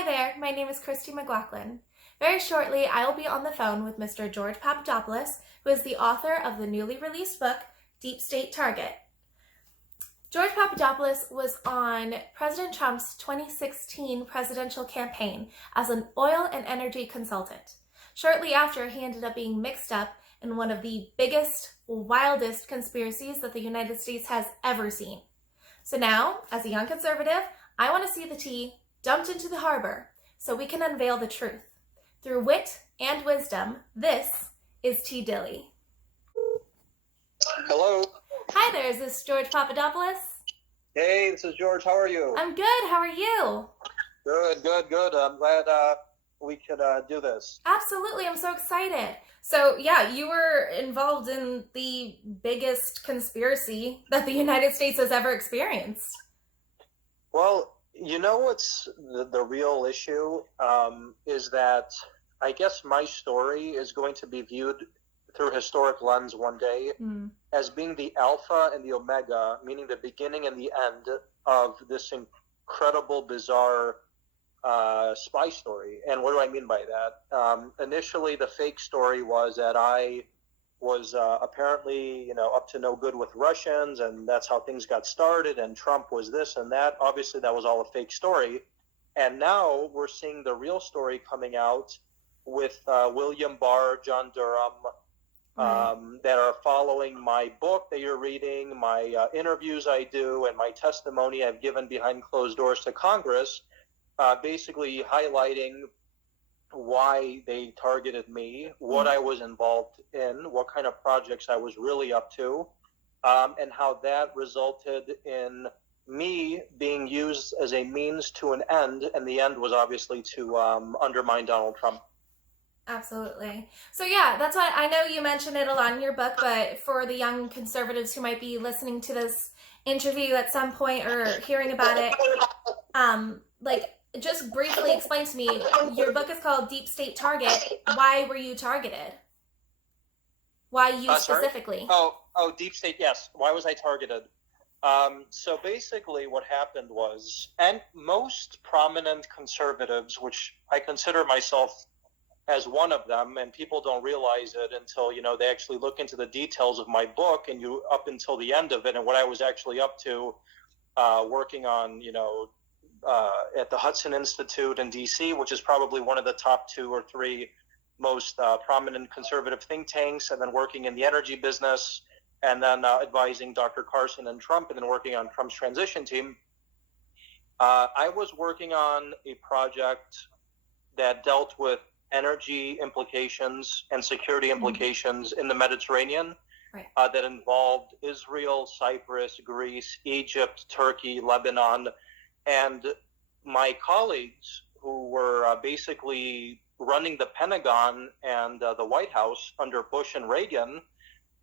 Hi there, my name is Christy McLaughlin. Very shortly, I will be on the phone with Mr. George Papadopoulos, who is the author of the newly released book, Deep State Target. George Papadopoulos was on President Trump's 2016 presidential campaign as an oil and energy consultant. Shortly after, he ended up being mixed up in one of the biggest, wildest conspiracies that the United States has ever seen. So now, as a young conservative, I want to see the tea dumped into the harbor so we can unveil the truth. Through wit and wisdom, this is T. Dilly. Hello. Hi there, is this George Papadopoulos? Hey, this is George. How are you? I'm good, how are you? Good. I'm glad we could do this. Absolutely, I'm so excited. So yeah, you were involved in the biggest conspiracy that the United States has ever experienced. Well, you know what's the real issue is that I guess my story is going to be viewed through historic lens one day as being the alpha and the omega, meaning the beginning and the end of this incredible, bizarre spy story. And what do I mean by that? Initially, the fake story was that I was apparently, up to no good with Russians, and that's how things got started, and Trump was this and that. Obviously, that was all a fake story. And now we're seeing the real story coming out with William Barr, John Durham, that are following my book that you're reading, my interviews I do, and my testimony I've given behind closed doors to Congress, basically highlighting why they targeted me, what I was involved in, what kind of projects I was really up to, and how that resulted in me being used as a means to an end, and the end was obviously to undermine Donald Trump. Absolutely. So yeah, that's why I know you mentioned it a lot in your book, but for the young conservatives who might be listening to this interview at some point or hearing about it, just briefly explain to me, your book is called Deep State Target. Why were you targeted? Why you specifically? Oh, Deep State, yes. Why was I targeted? So basically what happened was, and most prominent conservatives, which I consider myself as one of them, and people don't realize it until, they actually look into the details of my book and you up until the end of it and what I was actually up to, working on, at the Hudson Institute in DC, which is probably one of the top 2 or 3 most prominent conservative think tanks, and then working in the energy business, and then advising Dr. Carson and Trump, and then working on Trump's transition team. I was working on a project that dealt with energy implications and security implications in the Mediterranean, that involved Israel, Cyprus, Greece, Egypt, Turkey, Lebanon. And my colleagues who were basically running the Pentagon and the White House under Bush and Reagan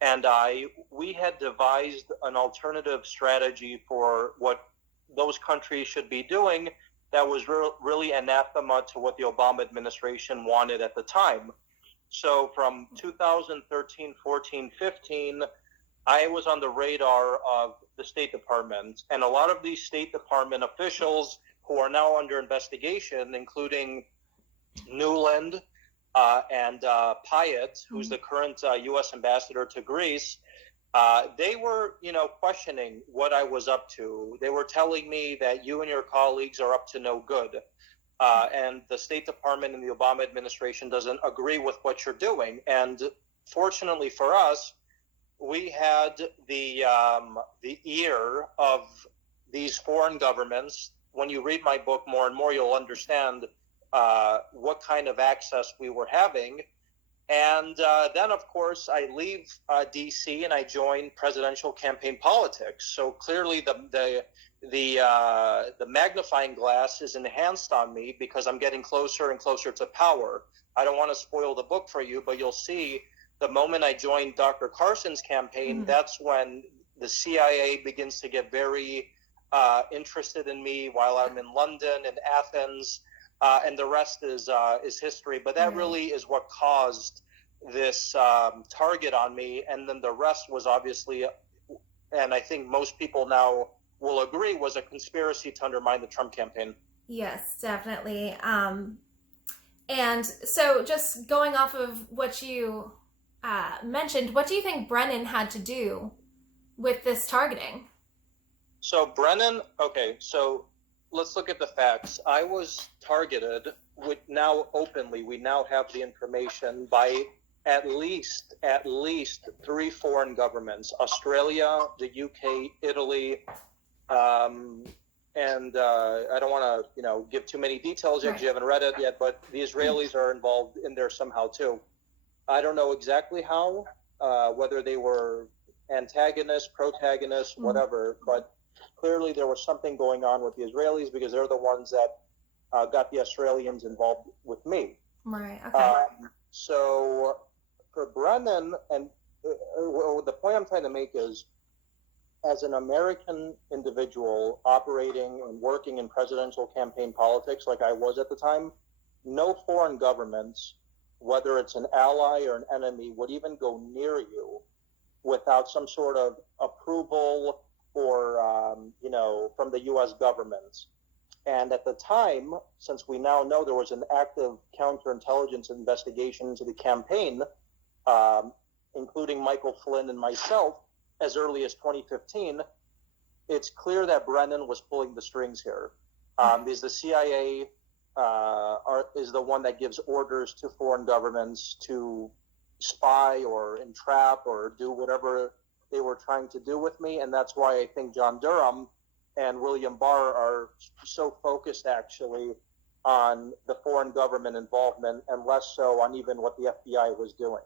and we had devised an alternative strategy for what those countries should be doing that was really anathema to what the Obama administration wanted at the time. So from 2013, 14, 15, I was on the radar of the State Department, and a lot of these State Department officials who are now under investigation, including Newland and Pyatt, who's the current U.S. ambassador to Greece, they were, questioning what I was up to. They were telling me that you and your colleagues are up to no good, and the State Department and the Obama administration doesn't agree with what you're doing. And fortunately for us, we had the ear of these foreign governments. When you read my book more and more, you'll understand what kind of access we were having. And then, of course, I leave D.C. and I join presidential campaign politics. So clearly the magnifying glass is enhanced on me because I'm getting closer and closer to power. I don't want to spoil the book for you, but you'll see the moment I joined Dr. Carson's campaign, that's when the CIA begins to get very interested in me while I'm in London and Athens. And the rest is history. But that really is what caused this target on me. And then the rest was obviously, and I think most people now will agree, was a conspiracy to undermine the Trump campaign. Yes, definitely. And so, just going off of what you mentioned, what do you think Brennan had to do with this targeting? So Brennan, okay, so let's look at the facts. I was targeted with now openly, we now have the information by at least three foreign governments: Australia, the UK, Italy, um, and I don't want to, give too many details yet because you haven't read it yet. But the Israelis are involved in there somehow too. I don't know exactly how, whether they were antagonists, protagonists, whatever, but clearly there was something going on with the Israelis because they're the ones that got the Australians involved with me. Right. Okay. So for Brennan, and the point I'm trying to make is, as an American individual operating and working in presidential campaign politics like I was at the time, no foreign governments, whether it's an ally or an enemy, would even go near you without some sort of approval or, from the U.S. government. And at the time, since we now know there was an active counterintelligence investigation into the campaign, including Michael Flynn and myself, as early as 2015, it's clear that Brennan was pulling the strings here. Because the CIA is the one that gives orders to foreign governments to spy or entrap or do whatever they were trying to do with me. And that's why I think John Durham and William Barr are so focused actually on the foreign government involvement and less so on even what the FBI was doing.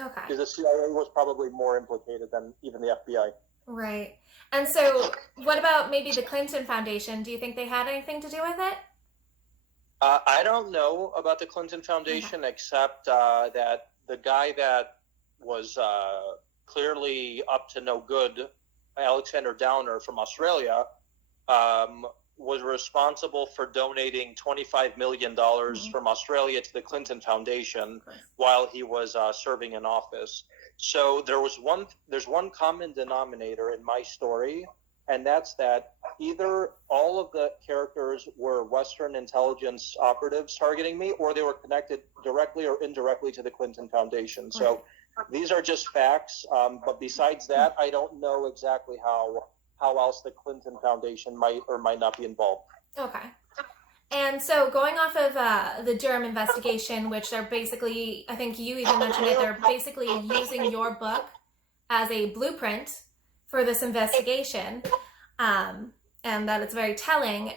Okay. Because the CIA was probably more implicated than even the FBI. Right. And so what about maybe the Clinton Foundation? Do you think they had anything to do with it? I don't know about the Clinton Foundation, except that the guy that was clearly up to no good, Alexander Downer from Australia, was responsible for donating $25 million from Australia to the Clinton Foundation while he was serving in office. So there's one common denominator in my story, and that's that either all of the characters were Western intelligence operatives targeting me, or they were connected directly or indirectly to the Clinton Foundation. So these are just facts. But besides that, I don't know exactly how else the Clinton Foundation might or might not be involved. Okay. And so going off of the Durham investigation, which they're basically, I think you even mentioned it, they're basically using your book as a blueprint for this investigation, and that it's very telling.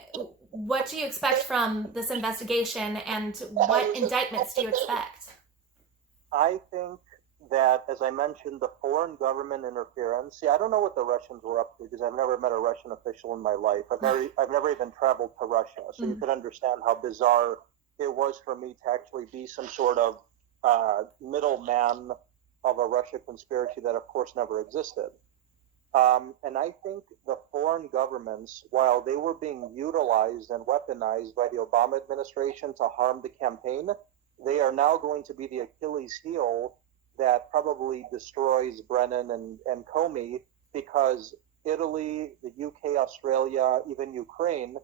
What do you expect from this investigation, and what indictments do you expect? I think that, as I mentioned, the foreign government interference. See, I don't know what the Russians were up to because I've never met a Russian official in my life. I've never even traveled to Russia, so you could understand how bizarre it was for me to actually be some sort of middleman of a Russia conspiracy that, of course, never existed. And I think the foreign governments, while they were being utilized and weaponized by the Obama administration to harm the campaign, they are now going to be the Achilles heel that probably destroys Brennan and Comey, because Italy, the UK, Australia, even Ukraine,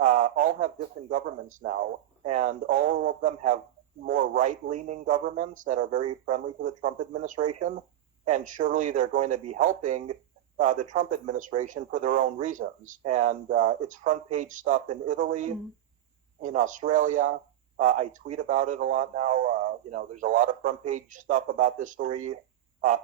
all have different governments now, and all of them have more right-leaning governments that are very friendly to the Trump administration, and surely they're going to be helping the Trump administration for their own reasons. And it's front-page stuff in Italy, in Australia. I tweet about it a lot now. There's a lot of front page stuff about this story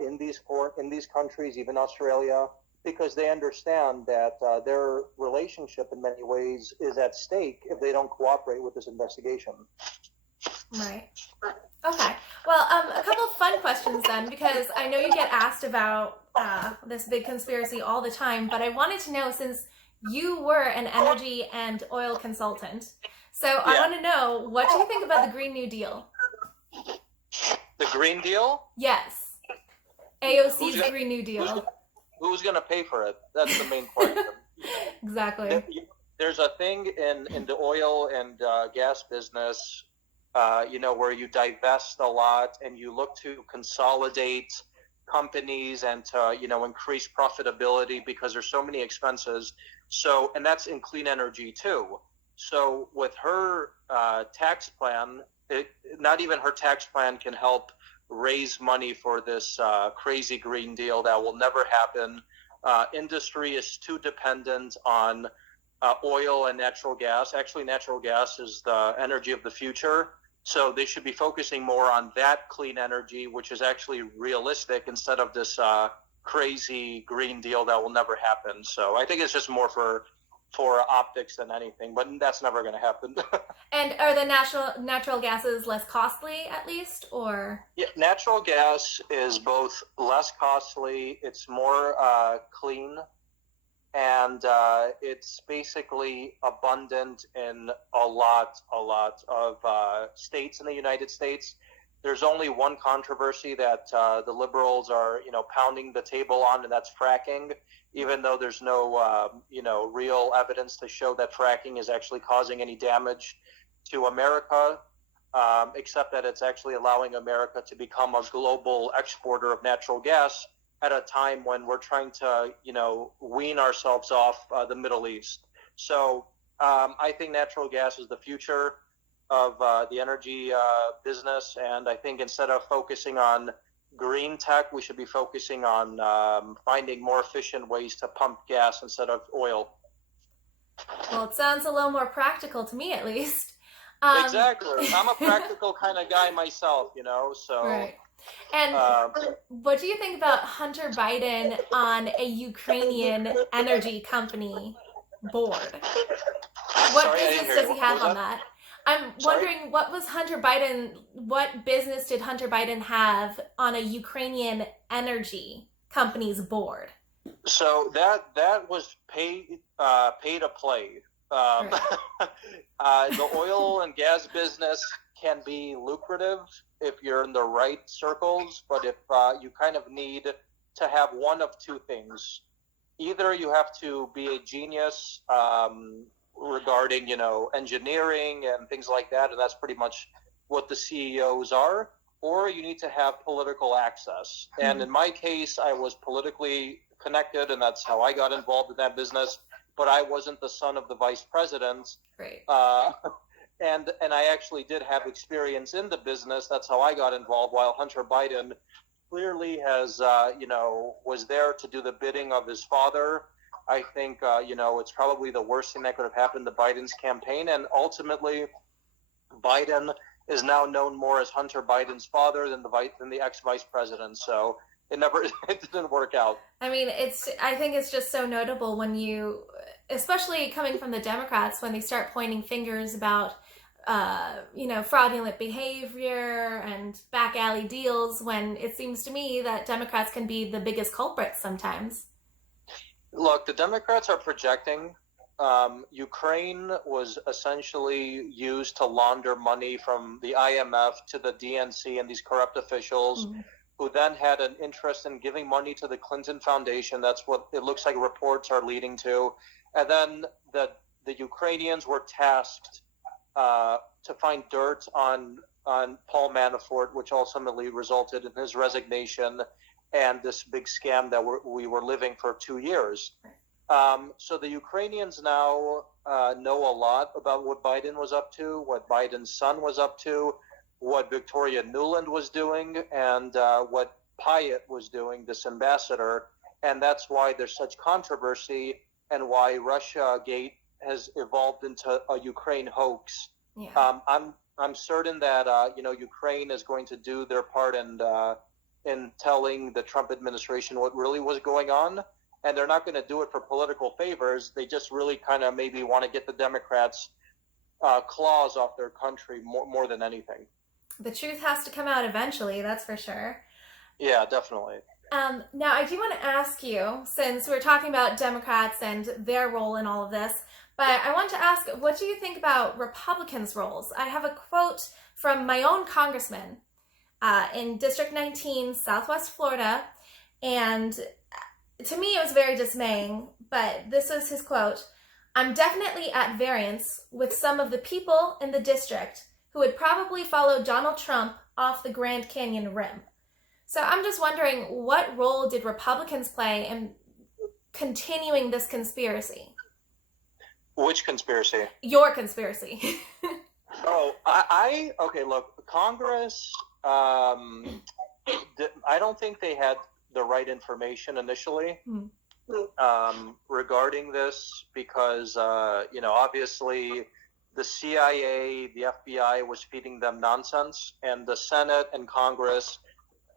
in these countries, even Australia, because they understand that their relationship in many ways is at stake if they don't cooperate with this investigation. Right. Okay. Well, a couple of fun questions then, because I know you get asked about this big conspiracy all the time, but I wanted to know, since you were an energy and oil consultant, so I want to know, what do you think about the Green New Deal? The Green Deal? Yes. AOC's Green New Deal. Who's going to pay for it? That's the main question. Exactly. There's a thing in the oil and gas business, where you divest a lot and you look to consolidate companies and to, increase profitability because there's so many expenses. So, and that's in clean energy too. So with her tax plan, not even her tax plan can help raise money for this crazy Green Deal that will never happen. Industry is too dependent on oil and natural gas. Actually, natural gas is the energy of the future. So they should be focusing more on that clean energy, which is actually realistic, instead of this crazy Green Deal that will never happen. So I think it's just more for optics than anything, but that's never going to happen. And are the natural gases less costly, at least, or? Yeah, natural gas is both less costly, it's more clean, and it's basically abundant in a lot of states in the United States. There's only one controversy that the liberals are, pounding the table on, and that's fracking. Even though there's no, real evidence to show that fracking is actually causing any damage to America, except that it's actually allowing America to become a global exporter of natural gas at a time when we're trying to, wean ourselves off the Middle East. So I think natural gas is the future of the energy business, and I think instead of focusing on green tech, we should be focusing on finding more efficient ways to pump gas instead of oil. Well, it sounds a little more practical to me, at least. Exactly. I'm a practical kind of guy myself, so. Right. And what do you think about Hunter Biden on a Ukrainian energy company board? What business does he have on that? I'm wondering, what business did Hunter Biden have on a Ukrainian energy company's board? So that was pay to play. Right. The oil and gas business can be lucrative if you're in the right circles, but if you kind of need to have one of two things. Either you have to be a genius regarding, engineering and things like that, and that's pretty much what the CEOs are, or you need to have political access. Mm-hmm. And in my case, I was politically connected, and that's how I got involved in that business, but I wasn't the son of the vice president. Right. And I actually did have experience in the business. That's how I got involved, while Hunter Biden clearly has, was there to do the bidding of his father. I think, it's probably the worst thing that could have happened to Biden's campaign. And ultimately, Biden is now known more as Hunter Biden's father than the ex-vice president. So it didn't work out. I mean, I think it's just so notable when especially coming from the Democrats, when they start pointing fingers about, fraudulent behavior and back alley deals, when it seems to me that Democrats can be the biggest culprits sometimes. Look, the Democrats are projecting. Ukraine was essentially used to launder money from the IMF to the DNC and these corrupt officials, mm-hmm. who then had an interest in giving money to the Clinton Foundation. That's what it looks like reports are leading to. And then the Ukrainians were tasked to find dirt on Paul Manafort, which ultimately resulted in his resignation and this big scam that we were living for 2 years. So the Ukrainians now know a lot about what Biden was up to, what Biden's son was up to, what Victoria Nuland was doing, and what Pyatt was doing, this ambassador. And that's why there's such controversy, and why Russia Gate has evolved into a Ukraine hoax. Yeah. I'm certain that Ukraine is going to do their part in telling the Trump administration what really was going on, and they're not going to do it for political favors. They just really kind of maybe want to get the Democrats' claws off their country more than anything. The truth has to come out eventually, that's for sure. Yeah, definitely. Now, I do want to ask you, since we're talking about Democrats and their role in all of this, but I want to ask, what do you think about Republicans' roles? I have a quote from my own congressman in District 19, Southwest Florida, and to me it was very dismaying, but this is his quote: "I'm definitely at variance with some of the people in the district who would probably follow Donald Trump off the Grand Canyon rim." So I'm just wondering, what role did Republicans play in continuing this conspiracy? Which conspiracy? Your conspiracy. Okay, look, Congress, I don't think they had the right information initially regarding this because, obviously the CIA, the FBI was feeding them nonsense, and the Senate and Congress,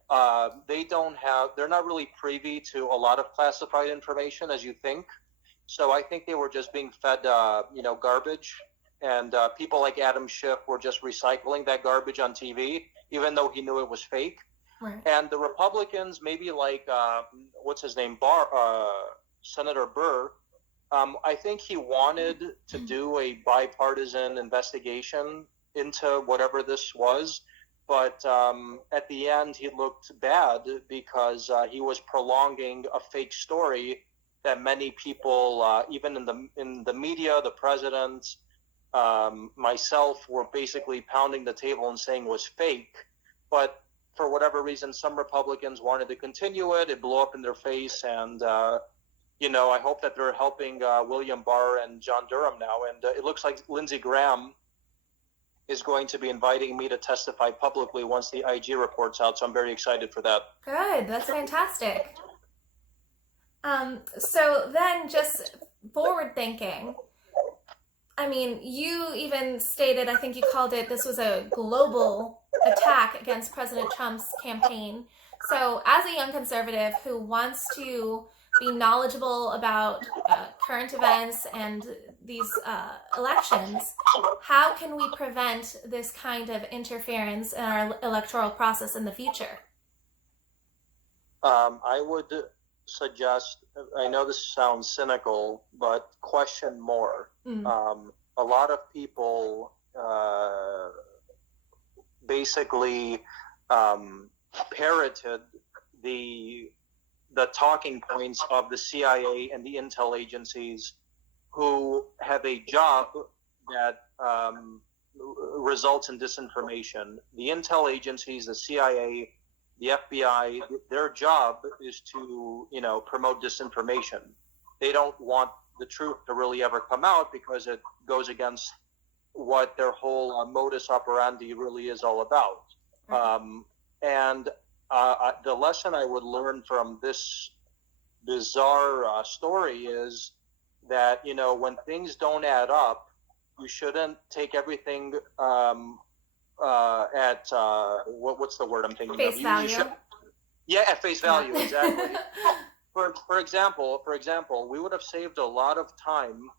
they're not really privy to a lot of classified information as you think. So I think they were just being fed, garbage. And people like Adam Schiff were just recycling that garbage on TV, even though he knew it was fake. Right. And the Republicans, maybe like, what's his name, Senator Burr, I think he wanted to do a bipartisan investigation into whatever this was. But at the end, he looked bad because he was prolonging a fake story that many people, even in the media, the president, myself, were basically pounding the table and saying was fake. But for whatever reason, some Republicans wanted to continue it. It blew up in their face, and I hope that they're helping William Barr and John Durham now. And it looks like Lindsey Graham is going to be inviting me to testify publicly once the IG report's out. So I'm very excited for that. Good. That's fantastic. So then, just forward thinking. I mean, you even stated, I think you called it, this was a global attack against President Trump's campaign. So as a young conservative who wants to be knowledgeable about current events and these elections, how can we prevent this kind of interference in our electoral process in the future? I would suggest, I know this sounds cynical, but question more. A lot of people basically parroted the talking points of the CIA and the intel agencies who have a job that results in disinformation. The intel agencies, the CIA, the FBI, their job is to, promote disinformation. They don't want the truth to really ever come out because it goes against what their whole modus operandi really is all about. And the lesson I would learn from this bizarre story is that, when things don't add up, you shouldn't take everything at what's the word I'm thinking face of? Value. At face value, exactly. For example, we would have saved a lot of time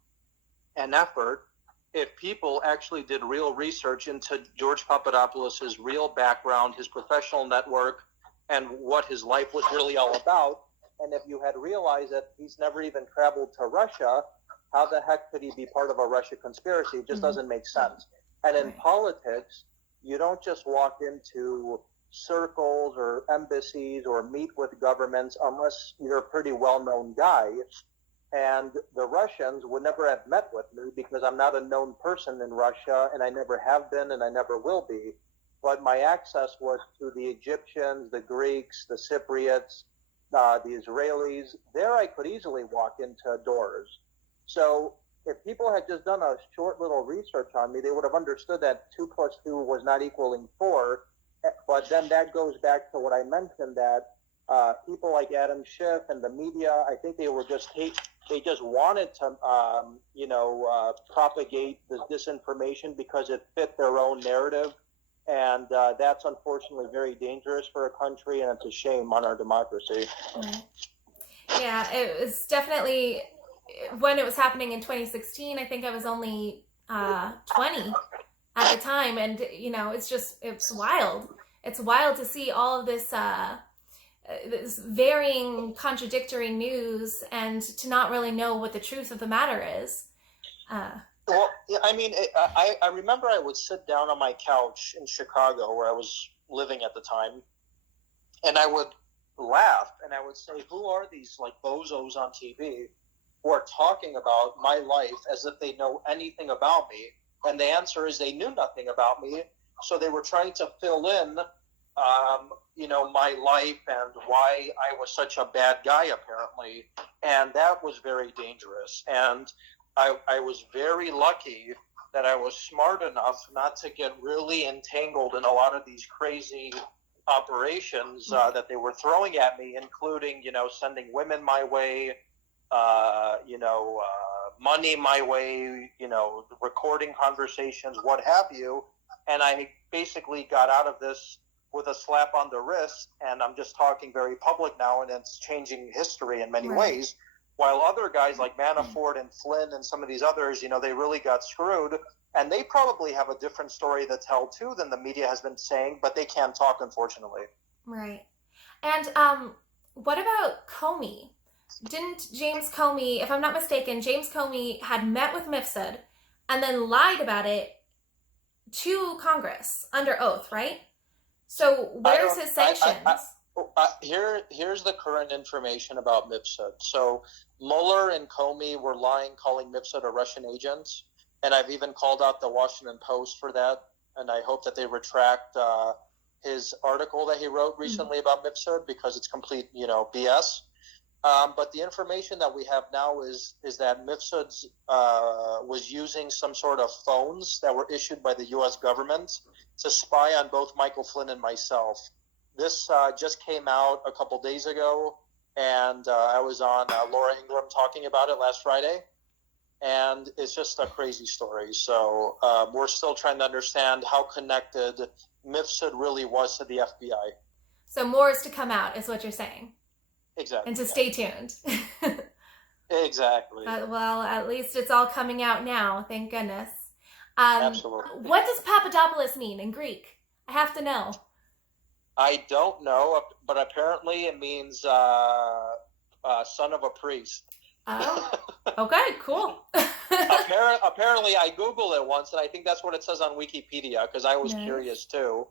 and effort if people actually did real research into George Papadopoulos' real background, his professional network, and what his life was really all about. And if you had realized that he's never even traveled to Russia, how the heck could he be part of a Russia conspiracy? It just doesn't make sense. And in politics, you don't just walk into circles or embassies or meet with governments unless you're a pretty well-known guy. And the Russians would never have met with me because I'm not a known person in Russia, and I never have been, and I never will be. But my access was to the Egyptians, the Greeks, the Cypriots, the Israelis. There I could easily walk into doors. So if people had just done a short little research on me, they would have understood that 2 + 2 was not equaling 4. But then that goes back to what I mentioned, that people like Adam Schiff and the media, I think they just wanted to, propagate this disinformation because it fit their own narrative. And that's unfortunately very dangerous for a country, and it's a shame on our democracy. Right. Yeah, it was definitely, when it was happening in 2016, I think I was only 20 at the time, and it's wild. It's wild to see all of this this varying, contradictory news, and to not really know what the truth of the matter is. Well, I mean, I remember I would sit down on my couch in Chicago, where I was living at the time, and I would laugh, and I would say, who are these bozos on TV who are talking about my life as if they know anything about me? And the answer is they knew nothing about me. So they were trying to fill in, my life and why I was such a bad guy, apparently. And that was very dangerous. And I was very lucky that I was smart enough not to get really entangled in a lot of these crazy operations that they were throwing at me, including, sending women my way, money my way, recording conversations, what have you. And I basically got out of this with a slap on the wrist, and I'm just talking very public now, and it's changing history in many ways. While other guys like Manafort and Flynn and some of these others, they really got screwed, and they probably have a different story to tell too than the media has been saying, but they can't talk, unfortunately. Right. And what about Comey? Didn't James Comey, if I'm not mistaken, James Comey had met with Mifsud and then lied about it to Congress under oath, right? So where's his sanctions? Here's the current information about Mifsud. So Mueller and Comey were lying, calling Mifsud a Russian agent, and I've even called out the Washington Post for that, and I hope that they retract his article that he wrote recently about Mifsud, because it's complete, BS. But the information that we have now is that Mifsud was using some sort of phones that were issued by the U.S. government to spy on both Michael Flynn and myself. This just came out a couple days ago, and I was on Laura Ingraham talking about it last Friday, and it's just a crazy story. So we're still trying to understand how connected Mifsud really was to the FBI. So more is to come out, is what you're saying. Exactly. And to stay tuned. Exactly. Well, at least it's all coming out now, thank goodness. Absolutely. What does Papadopoulos mean in Greek? I have to know. I don't know, but apparently it means son of a priest. Oh, okay, cool. Apparently, I Googled it once, and I think that's what it says on Wikipedia, because I was curious too.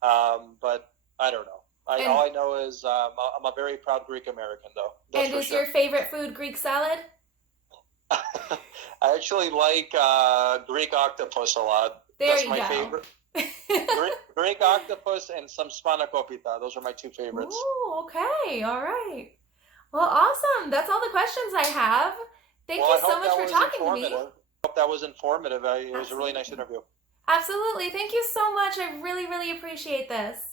But I don't know. All I know is I'm a very proud Greek American, though. And is your favorite food Greek salad? I actually like Greek octopus a lot. That's my favorite. Greek octopus and some spanakopita. Those are my two favorites. Ooh, okay. All right. Well, awesome. That's all the questions I have. Thank you so much for talking to me. I hope that was informative. It was a really nice interview. Absolutely. Thank you so much. I really, really appreciate this.